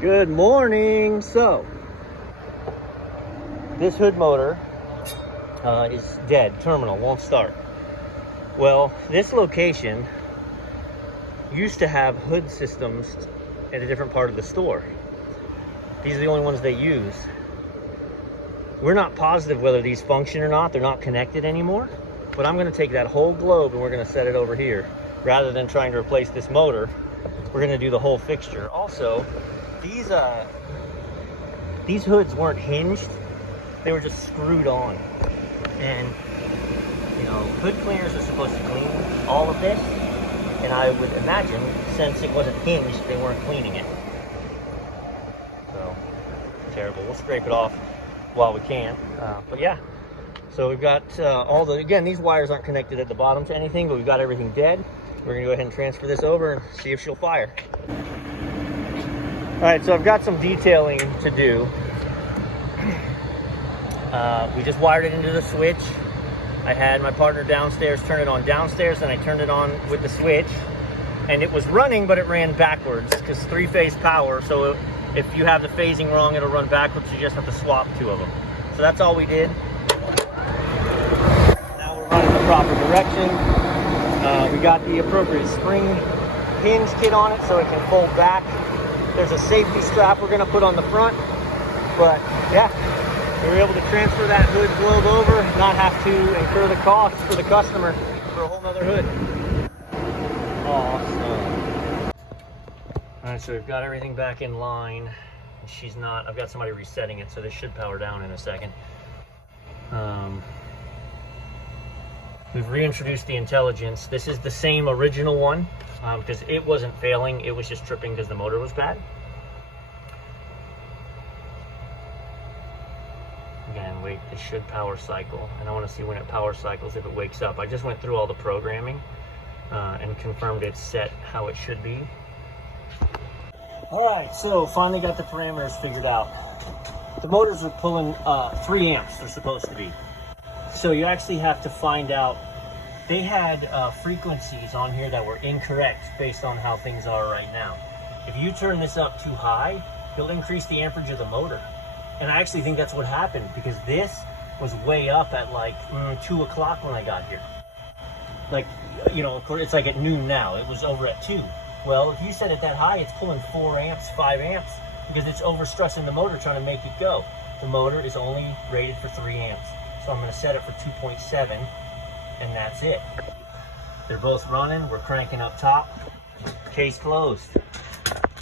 Good morning. So this hood motor is dead, terminal, won't start. Well, this location used to have hood systems at a different part of the store. These are the only ones they use. We're not positive whether these function or not. They're not connected anymore, but I'm going to take that whole globe and we're going to set it over here. Rather than trying to replace this motor, we're going to do the whole fixture. Also, these hoods weren't hinged. They were just screwed on. And, you know, hood cleaners are supposed to clean all of this. And I would imagine, since it wasn't hinged, they weren't cleaning it. So, terrible. We'll scrape it off while we can. But yeah, so we've got again, these wires aren't connected at the bottom to anything, but we've got everything dead. We're gonna go ahead and transfer this over and see if she'll fire. All right, so I've got some detailing to do. We just wired it into the switch. I had my partner downstairs turn it on downstairs, and I turned it on with the switch. And it was running, but it ran backwards because 3-phase power. So if you have the phasing wrong, it'll run backwards. You just have to swap 2 of them. So that's all we did. Now we're running the proper direction. We got the appropriate spring hinge kit on it so it can fold back. There's a safety strap we're going to put on the front. But yeah, we were able to transfer that hood globe over, not have to incur the cost for the customer for a whole nother hood. Awesome. All right, so we've got everything back in line. She's not, I've got somebody resetting it, so this should power down in a second. We've reintroduced the intelligence. This is the same original one because it wasn't failing. It was just tripping because the motor was bad. Again, wait, this should power cycle. And I want to see when it power cycles, if it wakes up. I just went through all the programming and confirmed it's set how it should be. All right, so finally got the parameters figured out. The motors are pulling 3 amps, they're supposed to be. So you actually have to find out, they had frequencies on here that were incorrect based on how things are right now. If you turn this up too high, you'll increase the amperage of the motor. And I actually think that's what happened because this was way up at like 2 o'clock when I got here. Like, you know, it's like at noon now. It was over at 2. Well, if you set it that high, it's pulling 4 amps, 5 amps because it's overstressing the motor trying to make it go. The motor is only rated for 3 amps. So I'm going to set it for 2.7 and that's it. They're both running. We're cranking up top. Case closed.